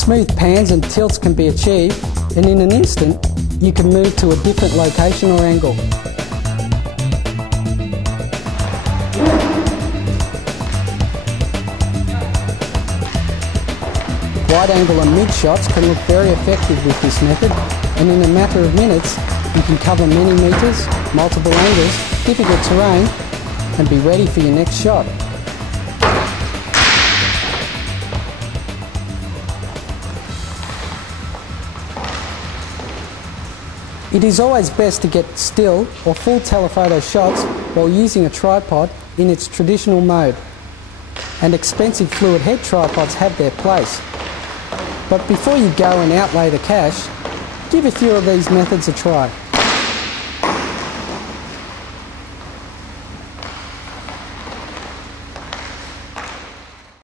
Smooth pans and tilts can be achieved, and in an instant you can move to a different location or angle. Wide angle and mid shots can look very effective with this method, and in a matter of minutes you can cover many metres, multiple angles, difficult terrain, and be ready for your next shot. It is always best to get still or full telephoto shots while using a tripod in its traditional mode, and expensive fluid head tripods have their place. But before you go and outlay the cash, give a few of these methods a try.